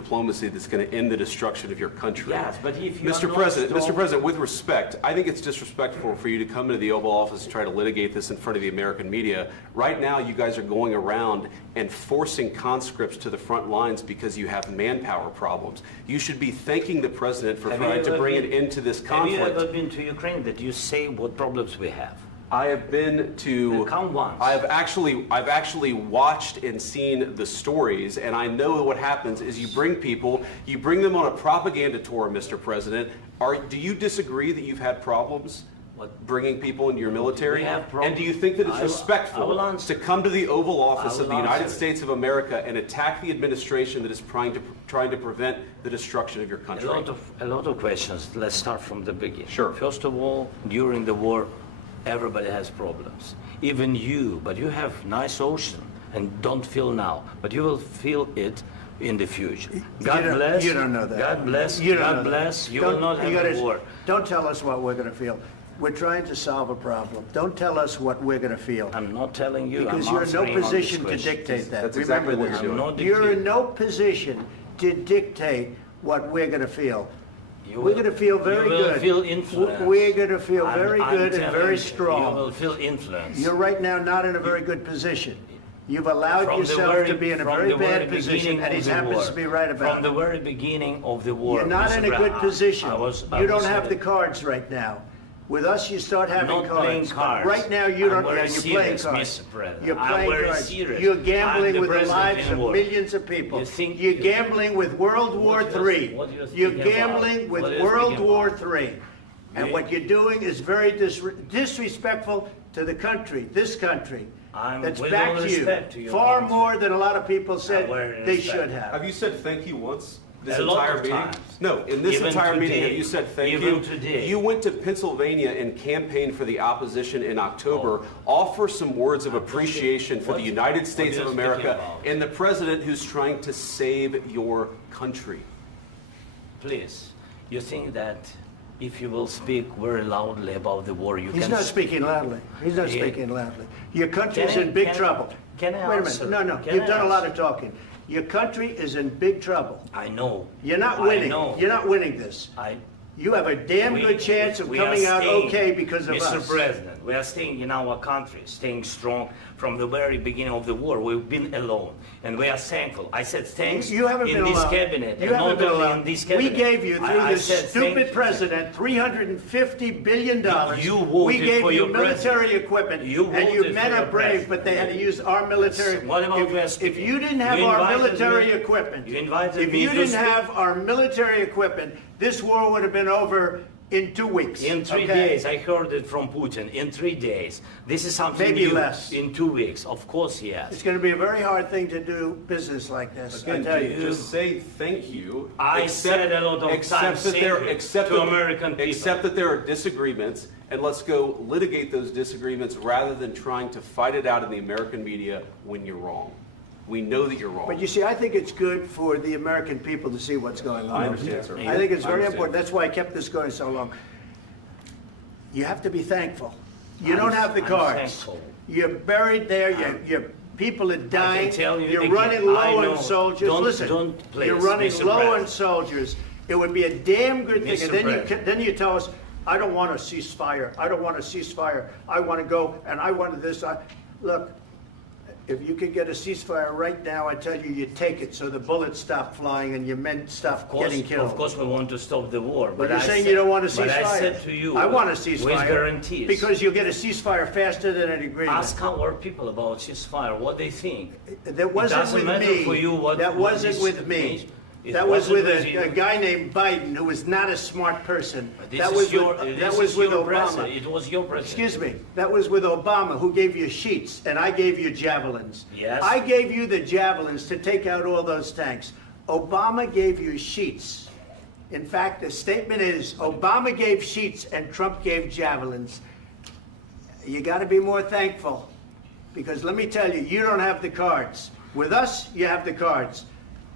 diplomacy that's going to end the destruction of your country. Yes, but if you Mr. President, with respect, I think it's disrespectful for you to come into the Oval Office and try to litigate this in front of the American media. Right now, you guys are going around and forcing conscripts to the front lines because you have manpower problems. You should be thanking the President for trying to bring an end to this conflict. Have you ever been to Ukraine that you say what problems we have? I have been to. Come once. I've actually watched and seen the stories, and I know what happens is you bring them on a propaganda tour, Mr. President. Do you disagree that you've had problems bringing people into your military? And do you think that it's respectful to come to the Oval Office of the United States of America and attack the administration that is trying to prevent the destruction of your country? A lot of questions. Let's start from the beginning. Sure. First of all, during the war, everybody has problems, even you, but you have nice ocean and don't feel now, but you will feel it in the future. God bless. You don't know that. God bless. You God bless. You will not have a war. Don't tell us what we're going to feel. We're trying to solve a problem. Don't tell us what we're going to feel. I'm not telling you. Because you're in no position to dictate that. That's exactly what you're doing. You're in no position to dictate what we're going to feel. We're going to feel very good. You will feel influence. We're going to feel very good and very strong. You will feel influence. You're right now not in a very good position. You've allowed yourself to be in a very bad position, and he happens to be right about it. From the very beginning of the war. You're not in a good position. You don't have the cards right now. With us, you start having cards. I'm not playing cards. Right now, you don't. You're playing cards. Mr. President. You're playing cards. Serious. You're gambling with the lives of millions of people. You're gambling with World War III. You're gambling with World War III. And what you're doing is very disrespectful to the country, this country. That's back to you far more than a lot of people said they should have. Have you said thank you once? This a entire lot of meeting? times. No, in this entire meeting, have you said thank you? Even today. You went to Pennsylvania and campaigned for the opposition in October. Offer some words of appreciation for the United States of America and the president who's trying to save your country. Please, you think that if you will speak very loudly about the war, you can... He's not speaking loudly. He's not speaking loudly. Your country's in big trouble. Can I Wait a answer? minute. No, you've done a lot of talking. Your country is in big trouble. I know. You're not winning. I know. You're not winning this. You have a damn good chance of coming out okay because of us. Mr. President, we are staying in our country, staying strong from the very beginning of the war. We've been alone, and we are thankful. I said thanks you haven't in been this alone. cabinet. You haven't been alone. In this cabinet. We gave you, through this stupid president, $350 billion. You voted we gave for you your military equipment, and you men are brave, but they had to use our military. What about if you didn't have our military equipment, if you didn't have our military equipment, this war would have been over in 2 weeks. In 3 days, I heard it from Putin. In 3 days, this is something maybe new. Less. In 2 weeks, of course, yes. It's going to be a very hard thing to do business like this. Again, I tell you. just say thank you. I said a lot of times to American people. Except that there are disagreements, and let's go litigate those disagreements rather than trying to fight it out in the American media when you're wrong. We know that you're wrong. But you see, I think it's good for the American people to see what's going on. I understand, sir. I think it's very important. That's why I kept this going so long. You have to be thankful. You don't have the cards. Thankful. You're buried there. Your people are dying. You're running I low know. on soldiers. Listen, Please, you're running Mr. low President. on soldiers. It would be a damn good thing. Mr. And then you tell us, I don't want a ceasefire. I don't want a ceasefire. I want to go, and I want this. Look. If you could get a ceasefire right now, I tell you, you take it so the bullets stop flying and your men stop getting killed. Of course, we want to stop the war. But you're saying you don't want a ceasefire. But I said to you, I want a ceasefire. with guarantees. Because you'll get a ceasefire faster than an agreement. Ask our people about ceasefire, what they think. That wasn't with me. For you what, that wasn't with me. That was with a guy named Biden, who was not a smart person. That was with Obama. It was your president. Excuse me. That was with Obama, who gave you sheets, and I gave you javelins. Yes. I gave you the javelins to take out all those tanks. Obama gave you sheets. In fact, the statement is, Obama gave sheets and Trump gave javelins. You got to be more thankful, because let me tell you, you don't have the cards. With us, you have the cards.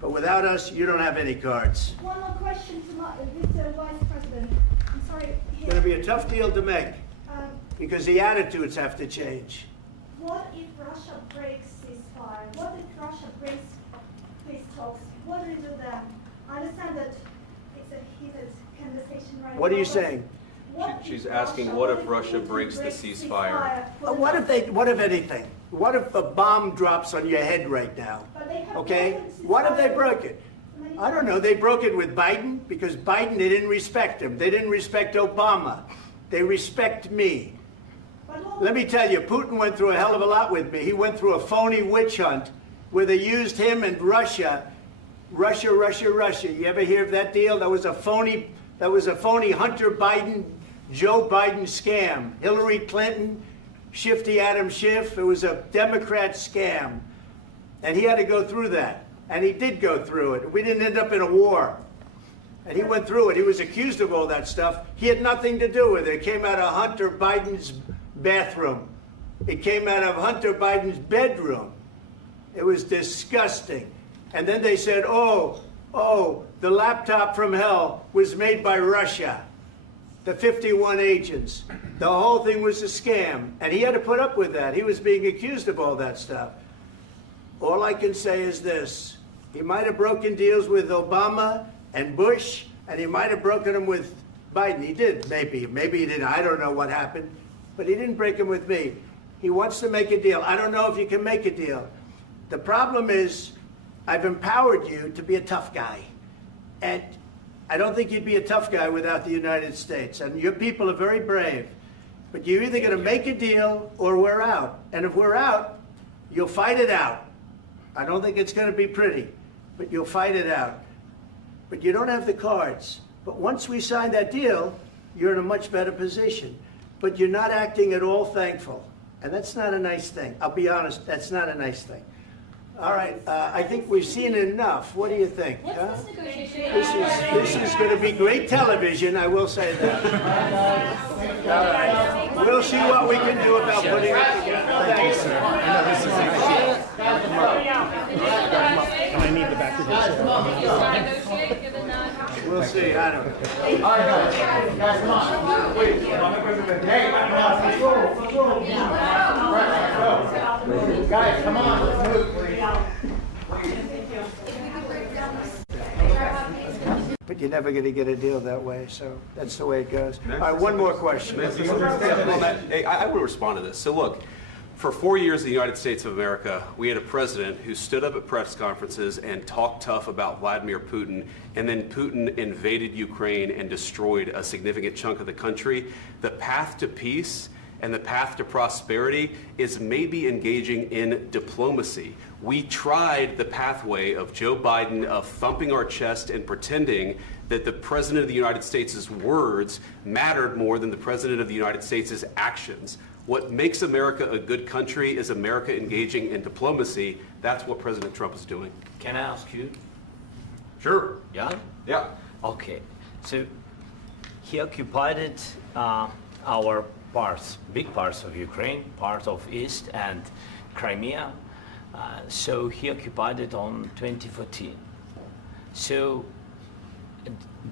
But without us, you don't have any cards. One more question to Mr. Vice President. I'm sorry. It's going to be a tough deal to make, because the attitudes have to change. What if Russia breaks ceasefire? What if Russia breaks peace talks? what do we do then? I understand that it's a heated conversation right now. What are you but saying? what She's if asking, what if Russia breaks the ceasefire? What if anything? What if a bomb drops on your head right now? But they have Okay? broken the What if they ceasefire broke it? many I don't know. They broke it with Biden because Biden, they didn't respect him. They didn't respect Obama. They respect me. But all- Let me tell you, Putin went through a hell of a lot with me. He went through a phony witch hunt where they used him and Russia. Russia. You ever hear of that deal? That was a phony Hunter Biden, Joe Biden scam. Hillary Clinton, Shifty Adam Schiff. It was a Democrat scam. And he had to go through that. And he did go through it. We didn't end up in a war. And he went through it. He was accused of all that stuff. He had nothing to do with it. It came out of Hunter Biden's bathroom. It came out of Hunter Biden's bedroom. It was disgusting. And then they said, oh, the laptop from hell was made by Russia. The 51 agents. The whole thing was a scam. And he had to put up with that. He was being accused of all that stuff. All I can say is this. He might have broken deals with Obama and Bush, and he might have broken them with Biden. He did, maybe. Maybe he didn't. I don't know what happened. But he didn't break them with me. He wants to make a deal. I don't know if you can make a deal. The problem is, I've empowered you to be a tough guy. And I don't think you'd be a tough guy without the United States. And your people are very brave. But you're either going to make a deal or we're out. And if we're out, you'll fight it out. I don't think it's going to be pretty, but you'll fight it out. But you don't have the cards. But once we sign that deal, you're in a much better position. But you're not acting at all thankful. And that's not a nice thing. I'll be honest, that's not a nice thing. All right, I think we've seen enough. What do you think? Huh? This is going to be great television, I will say that. All right. We'll see what we can do about putting it together. Thank you, sir. I need the back of this. We'll see, I don't know. Guys, come on. Wait. Hey, guys, come on. Let's move, please. But you're never going to get a deal that way, so that's the way it goes. All right, one more question. Hey, I would respond to this. So look, for 4 years in the United States of America, we had a president who stood up at press conferences and talked tough about Vladimir Putin, and then Putin invaded Ukraine and destroyed a significant chunk of the country. The path to peace and the path to prosperity is maybe engaging in diplomacy. We tried the pathway of Joe Biden of thumping our chest and pretending that the President of the United States' words mattered more than the President of the United States' actions. What makes America a good country is America engaging in diplomacy. That's what President Trump is doing. Can I ask you? Sure. Yeah? Yeah. Okay. So he occupied our parts, big parts of Ukraine, part of East and Crimea. So he occupied it on 2014. So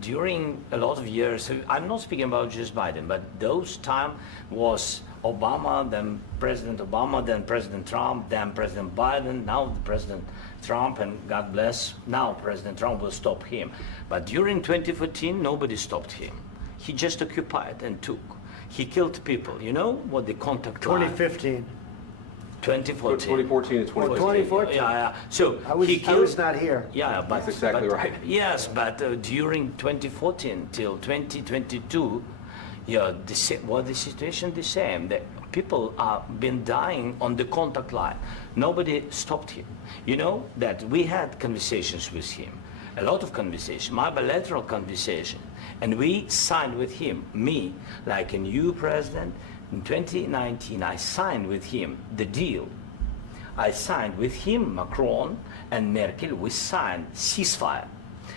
during a lot of years, so I'm not speaking about just Biden, but those time was Obama, then President Obama, then President Trump, then President Biden, now President Trump, and God bless, now President Trump will stop him. But during 2014, nobody stopped him. He just occupied and took. He killed people. You know what the contact line? 2015. 2014. 2014 and 2015. 2014. Yeah. So I was not here. Yeah, but That's exactly but, right. Yes, but during 2014 till 2022, yeah, the situation the same. The people have been dying on the contact line. Nobody stopped him. You know that we had conversations with him, a lot of conversation, my bilateral conversation, and we signed with him, me, like a new president. In 2019, I signed with him the deal. I signed with him, Macron and Merkel, we signed ceasefire.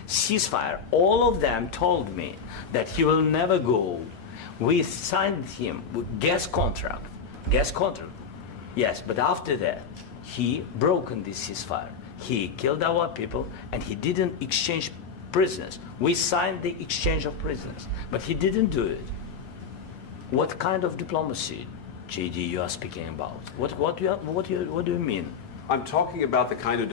Ceasefire. All of them told me that he will never go. We signed with him with gas contract. Gas contract. Yes, but after that, he broken this ceasefire. He killed our people and he didn't exchange prisoners. We signed the exchange of prisoners, but he didn't do it. What kind of diplomacy, JD, you are speaking about? What do you mean? I'm talking about the kind of